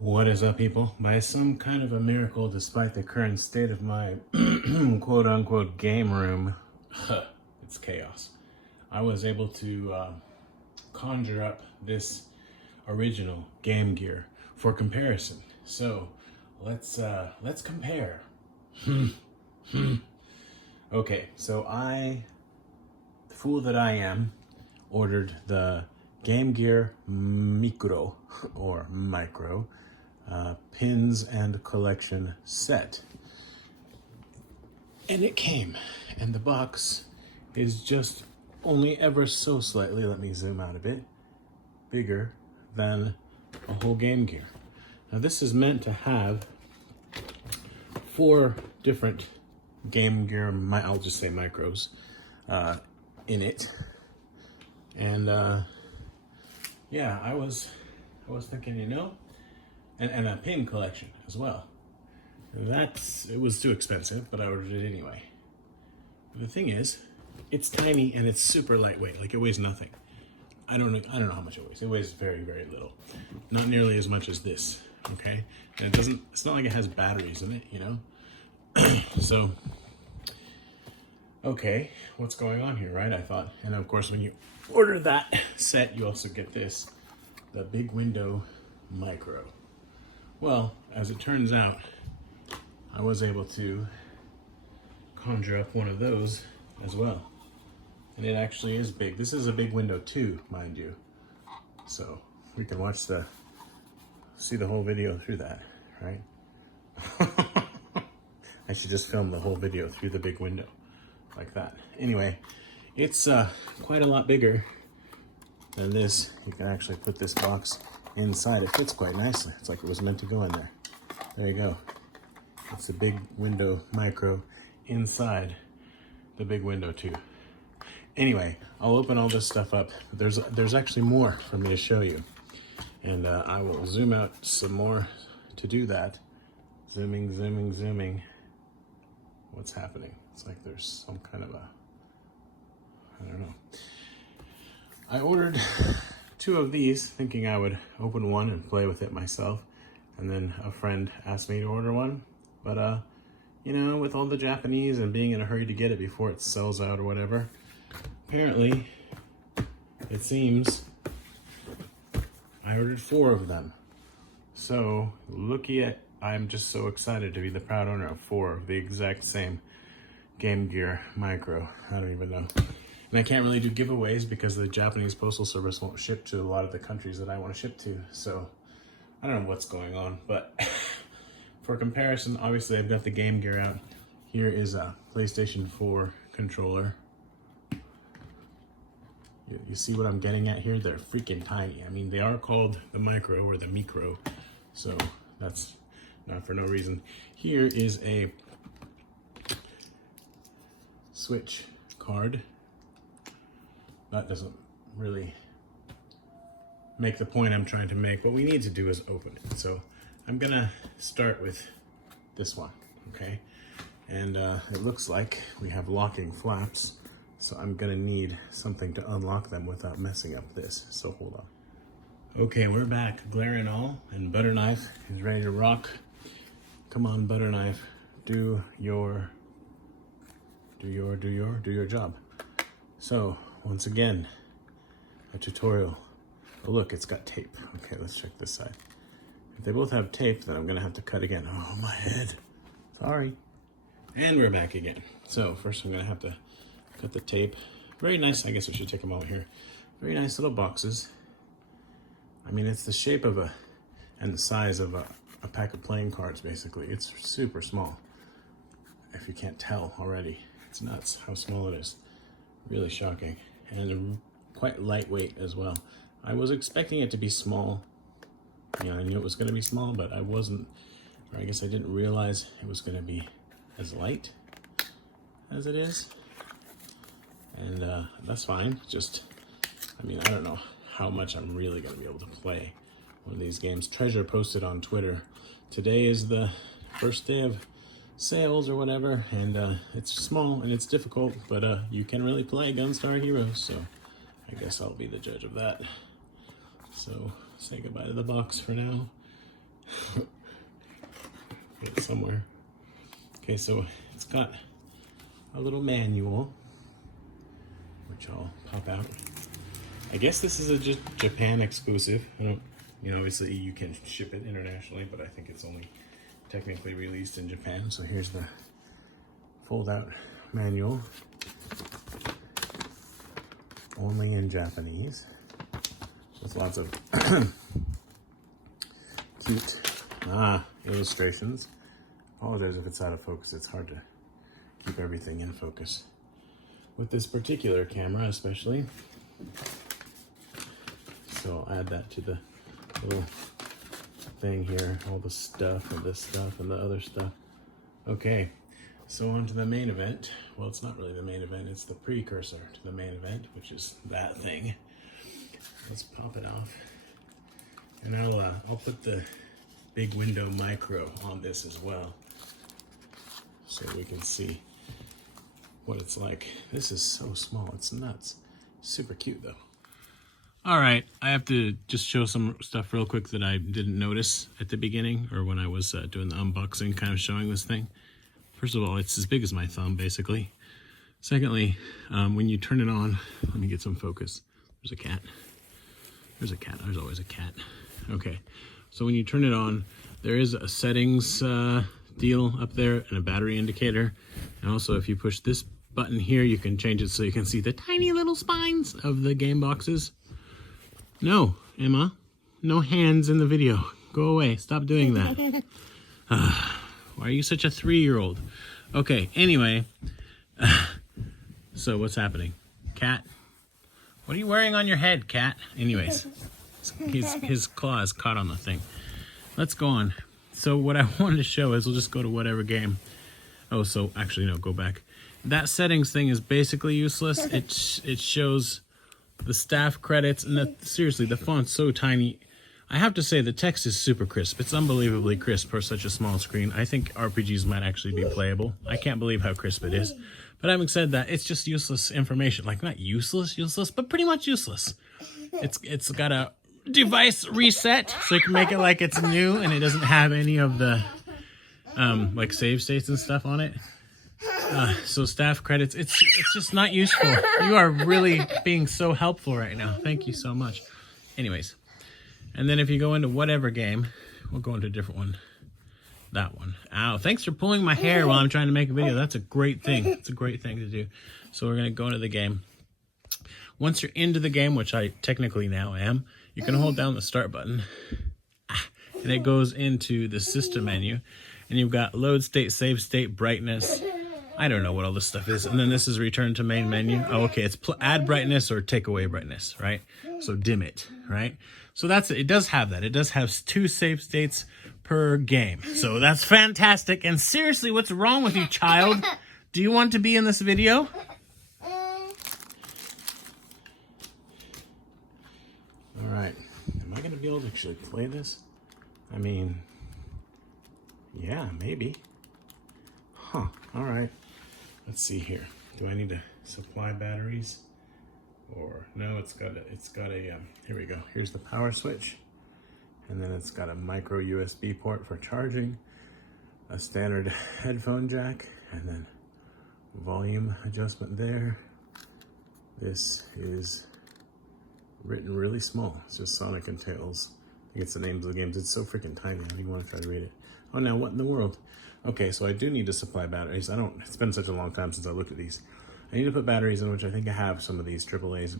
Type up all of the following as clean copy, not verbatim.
What is up, people? By some kind of a miracle, despite the current state of my quote-unquote game room, it's chaos, I was able to conjure up this original Game Gear for comparison. So let's compare. Okay, so I, the fool that I am, ordered the Game Gear Micro, or Micro, pins and collection set. And it came, and the box is just only ever so slightly, let me zoom out a bit, bigger than a whole Game Gear. Now this is meant to have 4 different Game Gear, I'll just say micros, in it. And yeah, I was thinking, you know, and a pin collection as well. It was too expensive, but I ordered it anyway. The thing is, it's tiny and it's super lightweight. Like, it weighs nothing. I don't know how much it weighs. It weighs very, very little. Not nearly as much as this, okay? And it's not like it has batteries in it, you know? So, okay, what's going on here, right? I thought, and of course when you order that set, you also get this, the Big Window Micro. Well, as it turns out, I was able to conjure up one of those as well. And it actually is big. This is a Big Window 2, mind you. So we can see the whole video through that, right? I should just film the whole video through the big window, like that. Anyway, it's quite a lot bigger than this. You can actually put this box inside. It fits quite nicely. It's like it was meant to go in there. There you go. It's a Big Window Micro inside the Big Window 2. Anyway, I'll open all this stuff up. There's actually more for me to show you. And I will zoom out some more to do that. Zooming, zooming, zooming. What's happening? It's like there's some kind of I don't know. I ordered 2 of these thinking I would open one and play with it myself. And then a friend asked me to order one. But, you know, with all the Japanese and being in a hurry to get it before it sells out or whatever, apparently, it seems, I ordered 4 of them. So, I'm just so excited to be the proud owner of 4 of the exact same Game Gear Micro. I don't even know. And I can't really do giveaways because the Japanese Postal Service won't ship to a lot of the countries that I want to ship to. So, I don't know what's going on, but for comparison, obviously I've got the Game Gear out. Here is a PlayStation 4 controller. You see what I'm getting at here? They're freaking tiny. I mean, they are called the Micro or the Micro, so that's not for no reason. Here is a Switch card. That doesn't really make the point I'm trying to make. What we need to do is open it. So I'm gonna start with this one, okay? And it looks like we have locking flaps. So I'm gonna need something to unlock them without messing up this. So hold on. Okay, we're back, glare and all, and Butter Knife is ready to rock. Come on, Butter Knife, do your job. So once again, a tutorial. Oh look, it's got tape. Okay, let's check this side. If they both have tape, then I'm gonna have to cut again. Oh, my head. Sorry. And we're back again. So first I'm gonna have to cut the tape. Very nice. I guess we should take a moment here. Very nice little boxes. I mean, it's the shape of and the size of a pack of playing cards, basically. It's super small. If you can't tell already, it's nuts how small it is. Really shocking. And quite lightweight as well. I was expecting it to be small. You know, I knew it was going to be small, but I wasn't, or I guess I didn't realize it was going to be as light as it is. And that's fine. Just, I mean, I don't know how much I'm really going to be able to play one of these games. Treasure posted on Twitter, today is the first day of sales or whatever, and it's small and it's difficult, but you can really play Gunstar Heroes, so I guess I'll be the judge of that. So say goodbye to the box for now. Get it somewhere. Okay, so it's got a little manual, which I'll pop out. I guess this is a Japan exclusive. I don't, you know, obviously you can ship it internationally, but I think it's only technically released in Japan. So here's the fold-out manual, only in Japanese, with lots of cute illustrations. Apologize if it's out of focus. It's hard to keep everything in focus with this particular camera, especially. So I'll add that to the little thing here, all the stuff and this stuff and the other stuff. Okay, so on to the main event. Well, it's not really the main event, it's the precursor to the main event, which is that thing. Let's pop it off. And I'll put the big window micro on this as well, so we can see what it's like. This is so small, it's nuts. Super cute though. All right, I have to just show some stuff real quick that I didn't notice at the beginning, or when I was doing the unboxing, kind of showing this thing. First of all, it's as big as my thumb, basically. Secondly, when you turn it on, let me get some focus. There's a cat. There's a cat. There's always a cat. Okay, so when you turn it on, there is a settings deal up there and a battery indicator. And also, if you push this button here, you can change it so you can see the tiny little spines of the game boxes. No, Emma, no hands in the video. Go away. Stop doing that. Why are you such a 3-year-old? Okay, anyway. So what's happening? Cat? What are you wearing on your head, cat? Anyways, his claw is caught on the thing. Let's go on. So what I wanted to show is, we'll just go to whatever game. Oh, so actually, no, go back. That settings thing is basically useless. It shows the staff credits, and seriously, the font's so tiny. I have to say, the text is super crisp. It's unbelievably crisp for such a small screen. I think RPGs might actually be playable. I can't believe how crisp it is. But having said that, it's just useless information. Like, not useless, but pretty much useless. It's got a device reset, so you can make it like it's new, and it doesn't have any of the like save states and stuff on it. So staff credits, it's just not useful. You are really being so helpful right now. Thank you so much. Anyways, and then if you go into whatever game, we'll go into a different one. That one. Ow, thanks for pulling my hair while I'm trying to make a video. That's a great thing. It's a great thing to do. So we're going to go into the game. Once you're into the game, which I technically now am, you can hold down the start button. And it goes into the system menu. And you've got load state, save state, brightness. I don't know what all this stuff is. And then this is return to main menu. Oh, okay. It's add brightness or take away brightness, right? So dim it, right? So that's it. It does have that. It does have 2 save states per game. So that's fantastic. And seriously, what's wrong with you, child? Do you want to be in this video? All right. Am I going to be able to actually play this? I mean, yeah, maybe. Huh. All right. Let's see here. Do I need to supply batteries? Or no, it's got a here we go. Here's the power switch. And then it's got a micro USB port for charging, a standard headphone jack, and then volume adjustment there. This is written really small. It's just Sonic and Tails. I think it's the names of the games. It's so freaking tiny. I don't even want to try to read it. Oh, now what in the world? Okay, so I do need to supply batteries. It's been such a long time since I looked at these. I need to put batteries in, which I think I have some of these AAAs.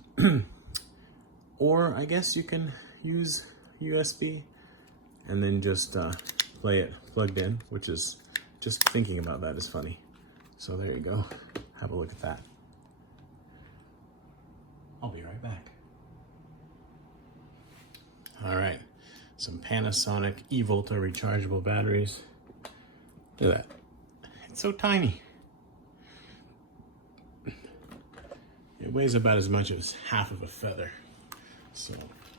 Or I guess you can use USB and then just play it plugged in, which is, just thinking about that is funny. So there you go. Have a look at that. I'll be right back. All right, some Panasonic eVolta rechargeable batteries. Look at that. It's so tiny. It weighs about as much as half of a feather. So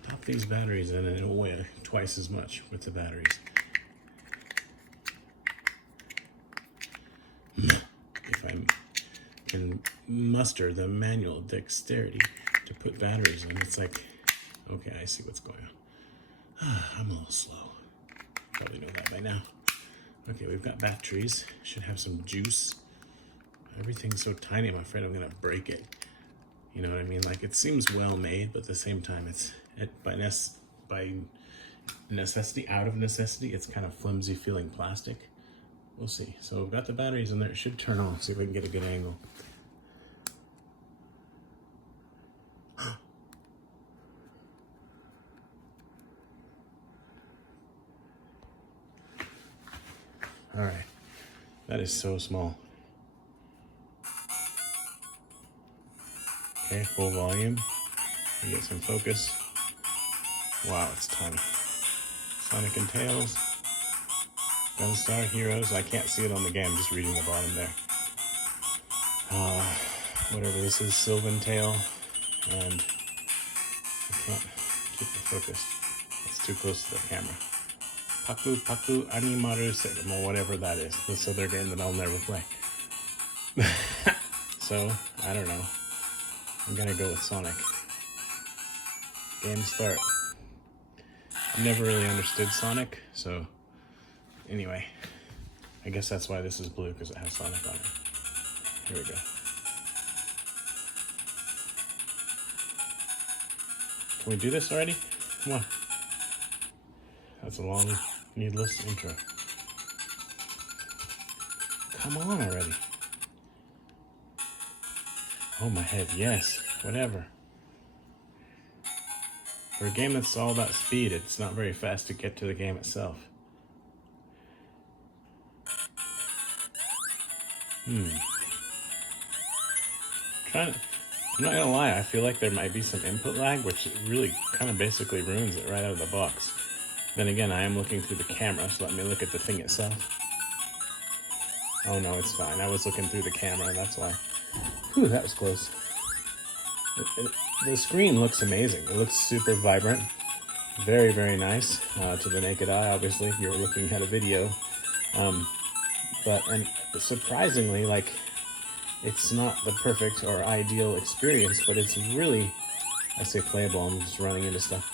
pop these batteries in and it'll weigh twice as much with the batteries. If I can muster the manual dexterity to put batteries in, it's like, okay, I see what's going on. I'm a little slow. Probably know that by now. Okay, we've got batteries. Should have some juice. Everything's so tiny, I'm afraid I'm gonna break it. You know what I mean? Like, it seems well made, but at the same time, it's by necessity, out of necessity, it's kind of flimsy feeling plastic. We'll see. So we've got the batteries in there. It should turn off. See if we can get a good angle. All right, that is so small. Okay, full volume. You get some focus. Wow, it's tiny. Sonic and Tails. Gunstar Heroes. I can't see it on the game, I'm just reading the bottom there. Whatever this is, Sylvan Tail. And I can't keep it focused. It's too close to the camera. Paku Paku Animaru Segamo, whatever that is. This other game that I'll never play. So, I don't know. I'm gonna go with Sonic. Game start. I never really understood Sonic, so anyway, I guess that's why this is blue, because it has Sonic on it. Here we go. Can we do this already? Come on. That's a long, needless intro. Come on already. Oh, my head, yes, whatever. For a game that's all about speed, it's not very fast to get to the game itself. I'm not gonna lie, I feel like there might be some input lag, which really kind of basically ruins it right out of the box. Then again, I am looking through the camera, so let me look at the thing itself. Oh no, it's fine. I was looking through the camera, that's why. Whew, that was close. The screen looks amazing. It looks super vibrant. Very, very nice to the naked eye, obviously, if you're looking at a video. And surprisingly, like, it's not the perfect or ideal experience, but it's really, I say playable, I'm just running into stuff.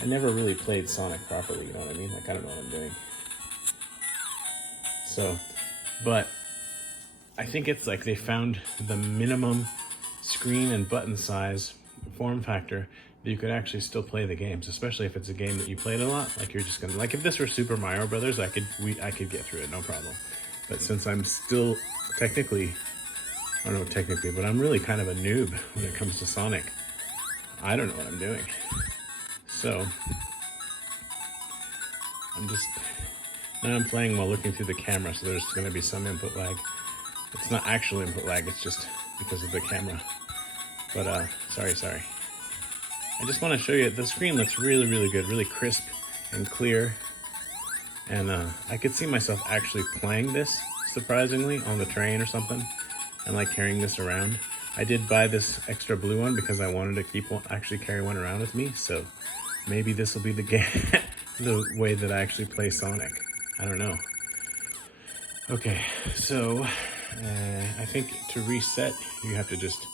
I never really played Sonic properly, you know what I mean? Like, I don't know what I'm doing. So, but I think it's like they found the minimum screen and button size form factor that you could actually still play the games, especially if it's a game that you played a lot. Like, you're just gonna, like, if this were Super Mario Brothers, I could get through it, no problem. But since I'm still technically, I don't know technically, but I'm really kind of a noob when it comes to Sonic. I don't know what I'm doing. So now I'm playing while looking through the camera, so there's gonna be some input lag. It's not actual input lag, it's just because of the camera. But sorry. I just want to show you, the screen looks really, really good, really crisp and clear. And I could see myself actually playing this, surprisingly, on the train or something, and like carrying this around. I did buy this extra blue one because I wanted to actually carry one around with me, so maybe this will be the game, the way that I actually play Sonic. I don't know. Okay, so I think to reset, you have to just,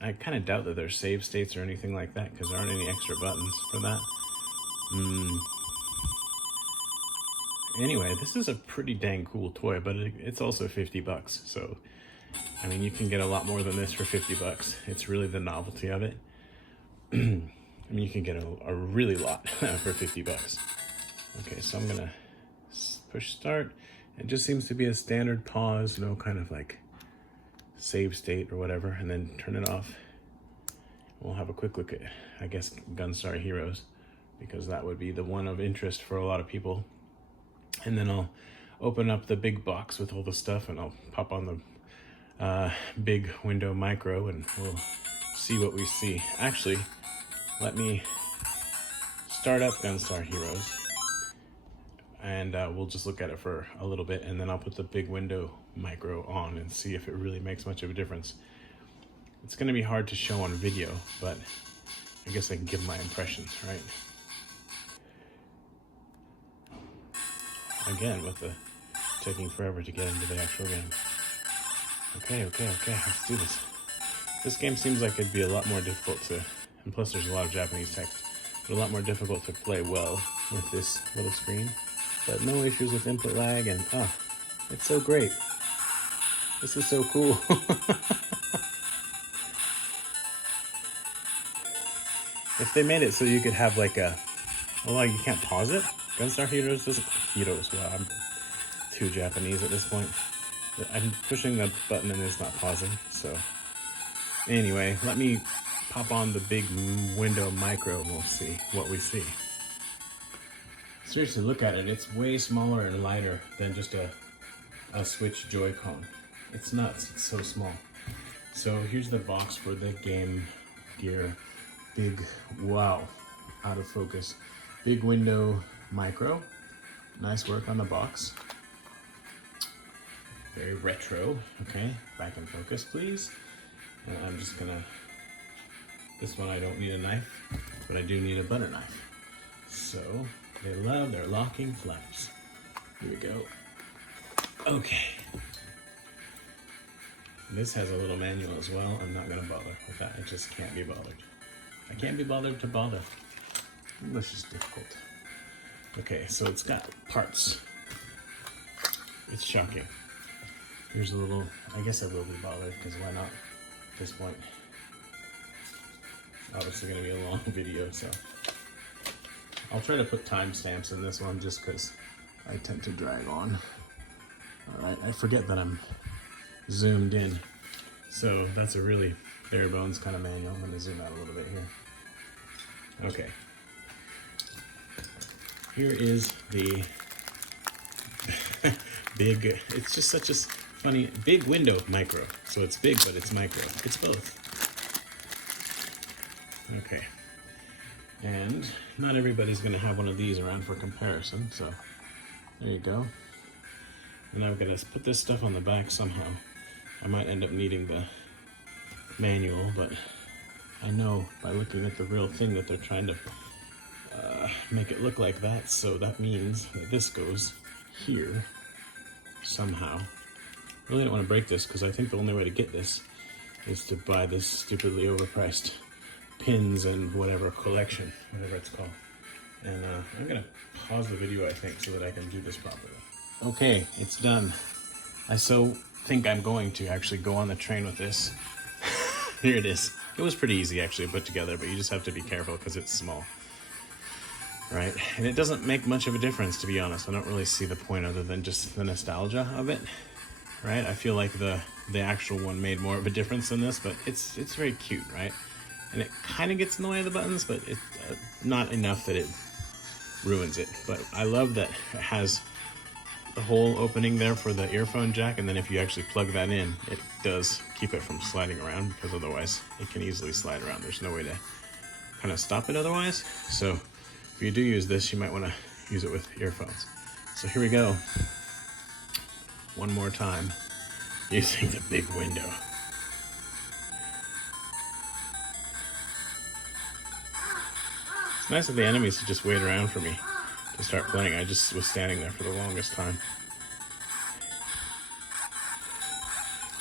I kind of doubt that there's save states or anything like that, because there aren't any extra buttons for that. Anyway, this is a pretty dang cool toy, but it's also 50 bucks. So, I mean, you can get a lot more than this for 50 bucks. It's really the novelty of it. I mean, you can get a really lot for 50 bucks. Okay, so I'm gonna push start. It just seems to be a standard pause, no kind of like save state or whatever, and then turn it off. We'll have a quick look at, I guess, Gunstar Heroes, because that would be the one of interest for a lot of people. And then I'll open up the big box with all the stuff, and I'll pop on the big window micro, and we'll see what we see. Actually, let me start up Gunstar Heroes, and we'll just look at it for a little bit, and then I'll put the big window micro on and see if it really makes much of a difference. It's going to be hard to show on video, but I guess I can give my impressions, right? Again, with the taking forever to get into the actual game. Okay, let's do this. This game seems like it'd be a lot more difficult to, and plus there's a lot of Japanese text, but a lot more difficult to play well with this little screen. but no issues with input lag, and oh, it's so great. This is so cool. If they made it so you could have like a, well, you can't pause it. Gunstar Heroes doesn't, Heroes, well, I'm too Japanese at this point. I'm pushing the button and it's not pausing, so. Anyway, let me pop on the big window micro and we'll see what we see. Seriously, look at it. It's way smaller and lighter than just a Switch Joy-Con. It's nuts. It's so small. So here's the box for the Game Gear big, wow, out of focus. Big window micro. Nice work on the box. Very retro. Okay, back in focus, please. And I'm just gonna, this one I don't need a knife, but I do need a butter knife. So, they love their locking flaps. Here we go. Okay. This has a little manual as well. I'm not gonna bother with that. I just can't be bothered. I can't be bothered to bother. English is difficult. Okay, so it's got parts. It's chunky. Here's a little, I guess I will be bothered, because why not at this point? Obviously gonna be a long video, so. I'll try to put timestamps in this one just because I tend to drag on. Alright, I forget that I'm zoomed in. So that's a really bare bones kind of manual. I'm gonna zoom out a little bit here. Okay. Here is the big, it's just such a funny, big window micro. So it's big, but it's micro. It's both. Okay. And not everybody's gonna have one of these around for comparison, so there you go. And I've got to put this stuff on the back somehow. I might end up needing the manual, but I know by looking at the real thing that they're trying to make it look like that, so that means that this goes here somehow. I really don't want to break this because I think the only way to get this is to buy this stupidly overpriced pins and whatever collection, whatever it's called. And I'm gonna pause the video, I think, so that I can do this properly. Okay, it's done. I so think I'm going to actually go on the train with this. Here it is. It was pretty easy actually to put together, but you just have to be careful because it's small. Right? And it doesn't make much of a difference, to be honest. I don't really see the point other than just the nostalgia of it. Right? I feel like the actual one made more of a difference than this, but it's very cute, right? And it kind of gets in the way of the buttons, but it's not enough that it ruins it. But I love that it has the whole opening there for the earphone jack, and then if you actually plug that in, it does keep it from sliding around, because otherwise it can easily slide around. There's no way to kind of stop it otherwise. So if you do use this, you might want to use it with earphones. So here we go. One more time, using the big window. It's nice of the enemies to just wait around for me to start playing. I just was standing there for the longest time.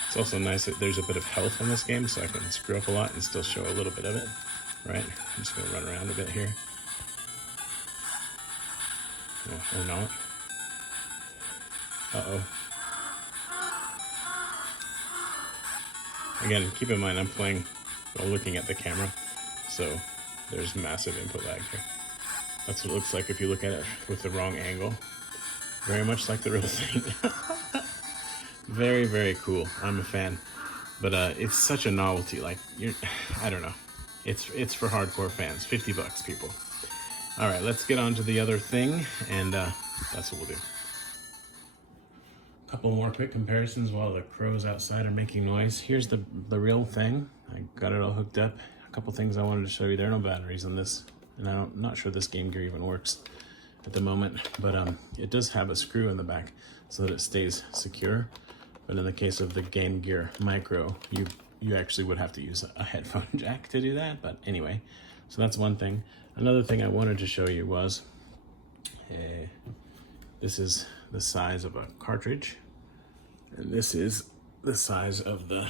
It's also nice that there's a bit of health in this game, so I can screw up a lot and still show a little bit of it. Right? I'm just gonna run around a bit here. Oh, or not. Uh-oh. Again, keep in mind I'm playing while looking at the camera, so there's massive input lag here. That's what it looks like if you look at it with the wrong angle. Very much like the real thing. Very, very cool. I'm a fan. But it's such a novelty. Like, I don't know. It's for hardcore fans. 50 bucks, people. All right, let's get on to the other thing, and that's what we'll do. Couple more quick comparisons while the crows outside are making noise. Here's the real thing. I got it all hooked up. A couple things I wanted to show you. There are no batteries in this, and I'm not sure this Game Gear even works at the moment, but it does have a screw in the back so that it stays secure. But in the case of the Game Gear Micro, you actually would have to use a headphone jack to do that. But anyway, so that's one thing. Another thing I wanted to show you was this is the size of a cartridge, and this is the size of the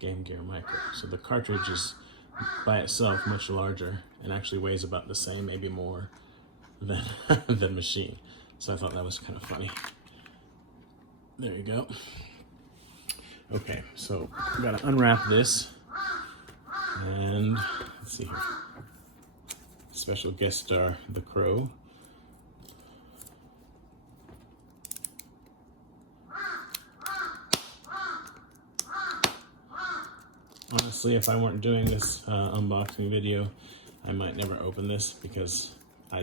Game Gear Micro. So the cartridge is by itself much larger and actually weighs about the same, maybe more. than the machine. So I thought that was kind of funny. There you go. Okay, so we gotta unwrap this. And let's see here. Special guest star, the Crow. Honestly, if I weren't doing this unboxing video, I might never open this because I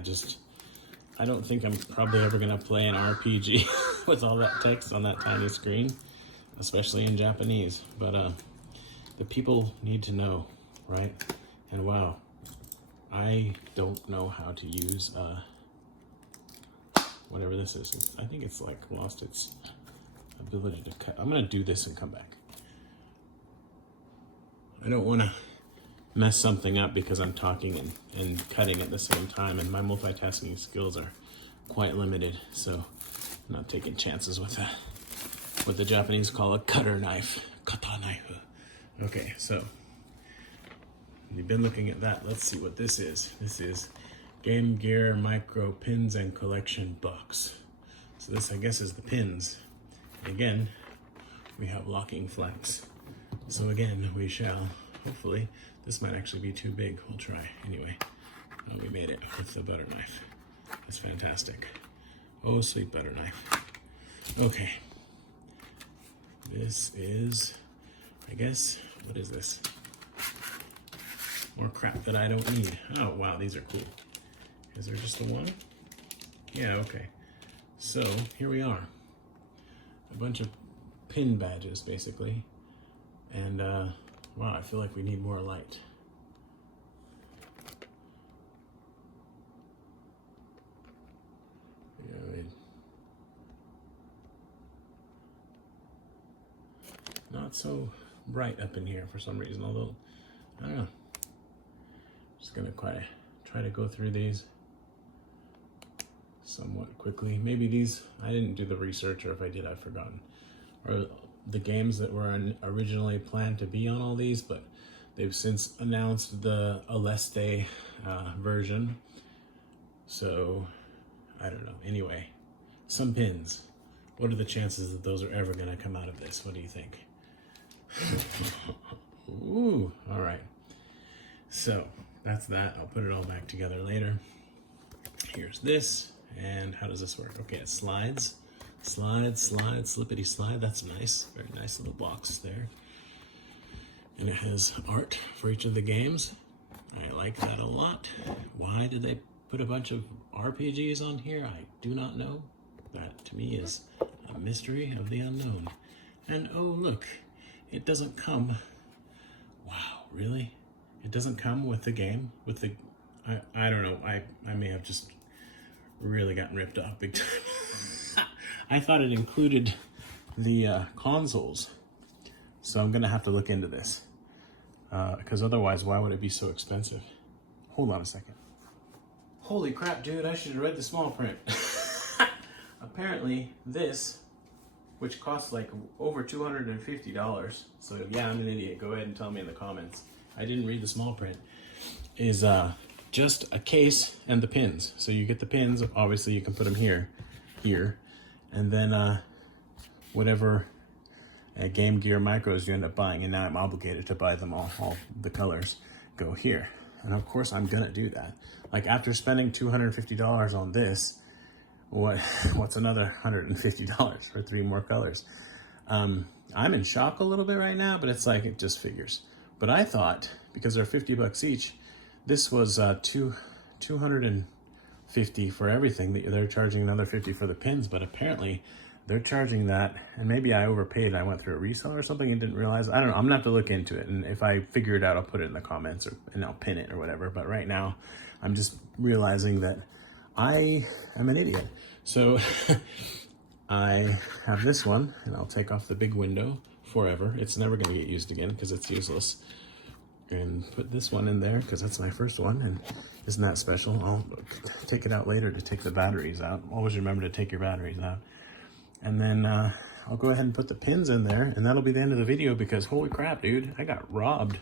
don't think I'm probably ever gonna play an RPG with all that text on that tiny screen, especially in Japanese. But the people need to know, right? And wow, I don't know how to use whatever this is. I think it's like lost its ability to cut. I'm gonna do this and come back. I don't want to mess something up because I'm talking and cutting at the same time, and my multitasking skills are quite limited, so I'm not taking chances with that. What the Japanese call a cutter knife, kata knife. Okay, so you've been looking at that. Let's see what this is. This is Game Gear Micro Pins and Collection Box. So this, I guess, is the pins. Again, we have locking flex. So again, we shall, hopefully, this might actually be too big. We'll try. Anyway, we made it with the butter knife. It's fantastic. Oh, sweet butter knife. Okay. This is, I guess, what is this? More crap that I don't need. Oh, wow, these are cool. Is there just the one? Yeah, okay. So, here we are. A bunch of pin badges, basically. And, wow, I feel like we need more light. Not so bright up in here for some reason, although, I don't know. Just gonna try to go through these somewhat quickly. Maybe these, I didn't do the research, or if I did, I've forgotten. Or the games that were originally planned to be on all these, but they've since announced the Aleste version. So, I don't know. Anyway, some pins. What are the chances that those are ever gonna come out of this? What do you think? Ooh, all right. So, that's that. I'll put it all back together later. Here's this, and how does this work? Okay, it slides. Slide, slippity slide. That's nice. Very nice little box there. And it has art for each of the games. I like that a lot. Why did they put a bunch of RPGs on here? I do not know. That, to me, is a mystery of the unknown. And, oh, look. It doesn't come... Wow, really? It doesn't come with the game? With the... I don't know. I may have just really gotten ripped off big time. I thought it included the consoles. So I'm going to have to look into this. Because otherwise, why would it be so expensive? Hold on a second. Holy crap, dude. I should have read the small print. Apparently, this, which costs like over $250, so yeah, I'm an idiot. Go ahead and tell me in the comments. I didn't read the small print. Is just a case and the pins. So you get the pins. Obviously, you can put them here, and then whatever Game Gear micros you end up buying, and now I'm obligated to buy them all the colors go here. And of course, I'm gonna do that. Like after spending $250 on this, what's another $150 for 3 more colors? I'm in shock a little bit right now, but it's like, it just figures. But I thought, because they're $50 each, this was $250 for everything. They're charging another $50 for the pins, but apparently they're charging that, and maybe I overpaid. I went through a reseller or something and didn't realize. I don't know. I'm gonna have to look into it, and if I figure it out, I'll put it in the comments, and I'll pin it or whatever. But right now, I'm just realizing that I am an idiot. So I have this one, and I'll take off the big window forever. It's never going to get used again because it's useless. And put this one in there because that's my first one, and isn't that special? I'll take it out later to take the batteries out. Always remember to take your batteries out. And then I'll go ahead and put the pins in there, and that'll be the end of the video because holy crap, dude, I got robbed.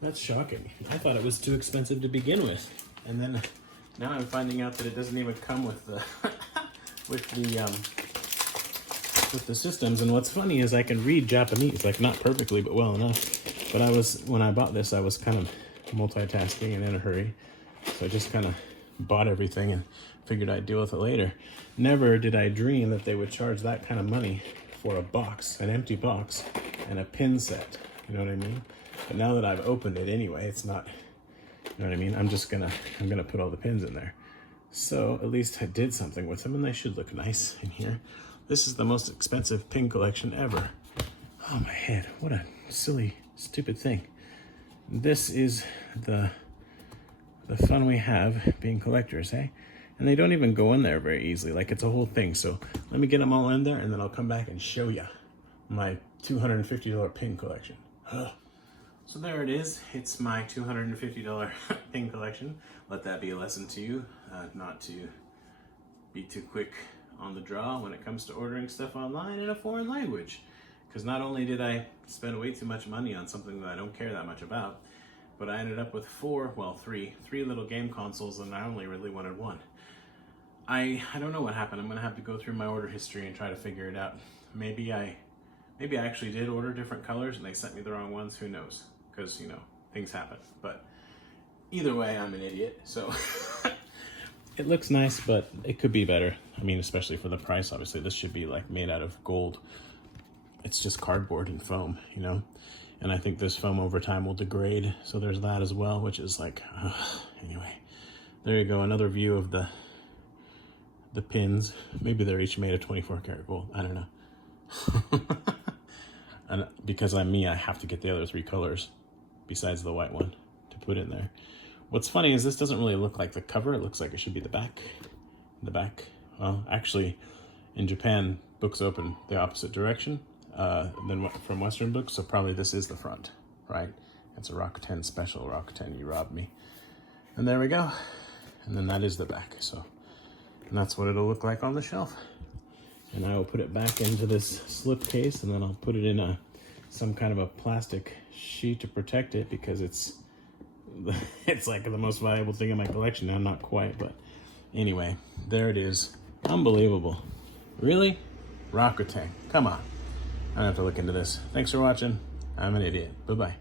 That's shocking. I thought it was too expensive to begin with. And then Now I'm finding out that it doesn't even come with the with the systems. And what's funny is I can read Japanese, like not perfectly, but well enough. But when I bought this, I was kind of multitasking and in a hurry. So I just kind of bought everything and figured I'd deal with it later. Never did I dream that they would charge that kind of money for a box, an empty box, and a pin set. You know what I mean? But now that I've opened it anyway, it's not, you know what I mean? I'm gonna put all the pins in there. So at least I did something with them, and they should look nice in here. This is the most expensive pin collection ever. Oh, my head. What a silly, stupid thing. This is the fun we have being collectors, eh? And they don't even go in there very easily. Like, it's a whole thing. So let me get them all in there, and then I'll come back and show you my $250 pin collection. So there it is. It's my $250 pin collection. Let that be a lesson to you, not to be too quick on the draw when it comes to ordering stuff online in a foreign language. Because not only did I spend way too much money on something that I don't care that much about, but I ended up with three little game consoles, and I only really wanted one. I don't know what happened. I'm gonna have to go through my order history and try to figure it out. Maybe I actually did order different colors and they sent me the wrong ones. Who knows? Because, you know, things happen. But either way, I'm an idiot. So it looks nice, but it could be better. I mean, especially for the price. Obviously, this should be like made out of gold. It's just cardboard and foam, you know. And I think this foam over time will degrade. So there's that as well, which is like, anyway. There you go. Another view of the pins. Maybe they're each made of 24 karat gold. I don't know. And because I'm me, I have to get the other three colors besides the white one to put in there. What's funny is this doesn't really look like the cover. It looks like it should be the back. The back. Well, actually, in Japan, books open the opposite direction than from Western books. So probably this is the front, right? It's a Rakuten special. Rakuten, you robbed me. And there we go. And then that is the back. So, and that's what it'll look like on the shelf. And I will put it back into this slip case, and then I'll put it in some kind of a plastic sheet to protect it, because it's like the most valuable thing in my collection now. Not quite, but anyway, there it is. Unbelievable. Really? Rakuten. Come on. I don't have to look into this. Thanks for watching. I'm an idiot. Bye-bye.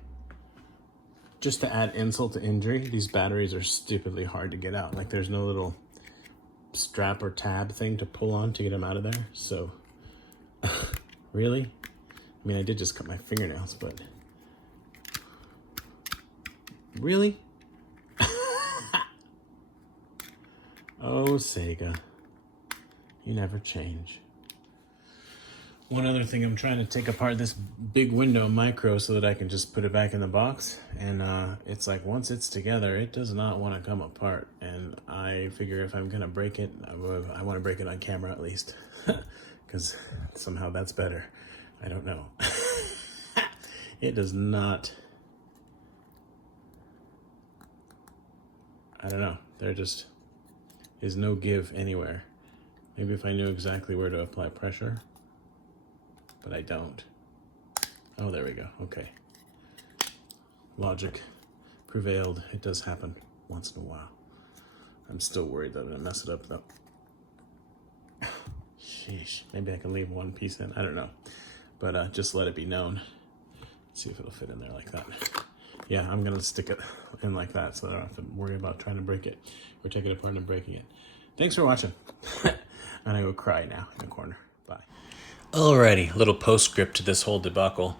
Just to add insult to injury, these batteries are stupidly hard to get out. Like, there's no little strap or tab thing to pull on to get them out of there. So really, I mean, I did just cut my fingernails, but really. Oh, Sega, you never change. One other thing, I'm trying to take apart this big window micro so that I can just put it back in the box. And it's like, once it's together, it does not want to come apart. And I figure if I'm going to break it, I want to break it on camera at least. Because somehow that's better. I don't know. It does not. I don't know. There just is no give anywhere. Maybe if I knew exactly where to apply pressure. But I don't. Oh, there we go. Okay. Logic prevailed. It does happen once in a while. I'm still worried that I'm gonna mess it up though. Sheesh. Maybe I can leave one piece in. I don't know. But just let it be known. Let's see if it'll fit in there like that. Yeah, I'm gonna stick it in like that so I don't have to worry about trying to break it or take it apart and breaking it. Thanks for watching. I'm gonna go cry now in the corner. Bye. Alrighty, little postscript to this whole debacle.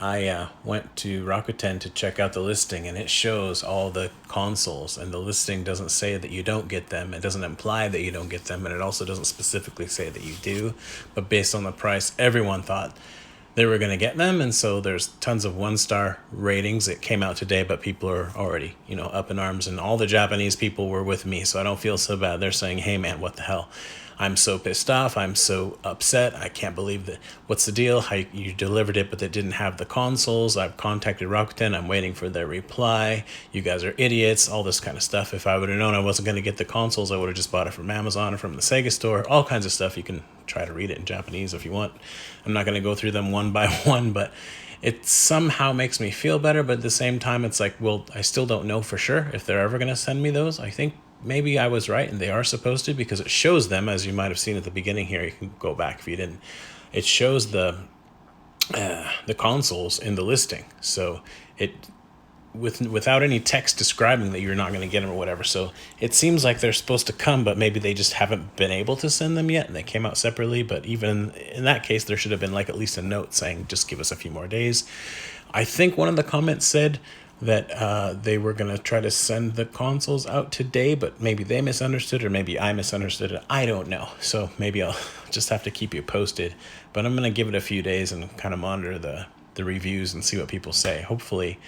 I went to Rakuten to check out the listing, and it shows all the consoles, and the listing doesn't say that you don't get them. It doesn't imply that you don't get them, and it also doesn't specifically say that you do. But based on the price, everyone thought they were going to get them, and so there's tons of 1-star ratings. It came out today, but people are already, up in arms, and all the Japanese people were with me, so I don't feel so bad. They're saying, hey man, what the hell? I'm so pissed off. I'm so upset. I can't believe that. What's the deal? How you delivered it, but they didn't have the consoles. I've contacted Rakuten. I'm waiting for their reply. You guys are idiots. All this kind of stuff. If I would have known I wasn't going to get the consoles, I would have just bought it from Amazon or from the Sega store. All kinds of stuff. You can try to read it in Japanese if you want. I'm not going to go through them one by one, but it somehow makes me feel better. But at the same time, it's like, well, I still don't know for sure if they're ever going to send me those. I think maybe I was right and they are supposed to, because it shows them, as you might have seen at the beginning here. You can go back if you didn't. It shows the consoles in the listing, so it without any text describing that you're not going to get them or whatever. So it seems like they're supposed to come, but maybe they just haven't been able to send them yet and they came out separately. But even in that case, there should have been like at least a note saying just give us a few more days. I think one of the comments said that they were going to try to send the consoles out today, but maybe they misunderstood or maybe I misunderstood it. I don't know. So maybe I'll just have to keep you posted, but I'm going to give it a few days and kind of monitor the reviews and see what people say. Hopefully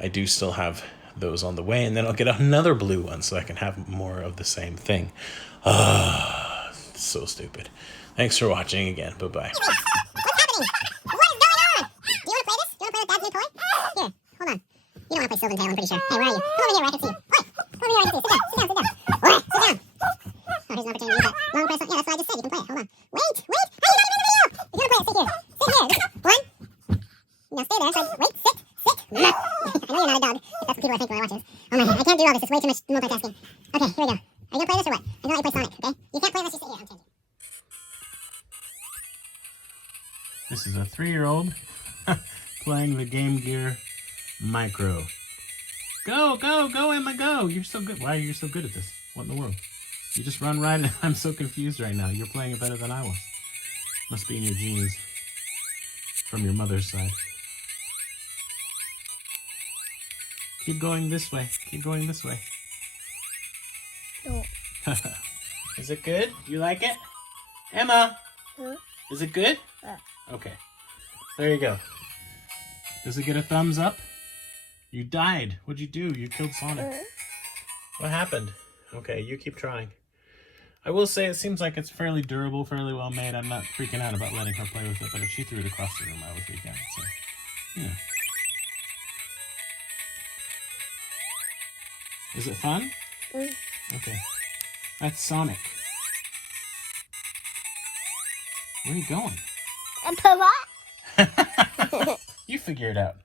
I do still have those on the way, and then I'll get another blue one so I can have more of the same thing. So stupid. Thanks for watching again. Bye-bye. What's happening? What is going on? Do you want to play this? Do you want to play with Dad's new toy? Here, hold on. You don't want to play Sylvan Tail, I'm pretty sure. Hey, where are you? Come over here where I can see you. Oi! Come over here where I can see you. Sit down, sit down, sit down. Oi, sit down. Oh, here's an opportunity to use that long press. Yeah, that's what I just said. You can play it. Hold on. Wait! Hey, you're not even in the video! If you want to play it, sit here. Sit here. One. Now stay there. Wait, sit. I know you're not a dog, if that's what people are thinking when I watch this. Oh my god, I can't do all this. It's way too much multitasking. Okay, here we go. Are you gonna play this or what? I know you play Sonic, okay? You can't play unless you sit here. I'm changing. This is a 3-year-old playing the Game Gear Micro. Go, Emma, go! You're so good. Why are you so good at this? What in the world? You just run right in. I'm so confused right now. You're playing it better than I was. Must be in your genes. From your mother's side. Keep going this way. Keep going this way. No. Is it good? You like it? Emma! Huh? Is it good? Okay. There you go. Does it get a thumbs up? You died. What'd you do? You killed Sonic. What happened? Okay, you keep trying. I will say it seems like it's fairly durable, fairly well made. I'm not freaking out about letting her play with it, but if she threw it across the room, I would freak out. So, yeah. Is it fun? Okay. That's Sonic. Where are you going? What? You figure it out.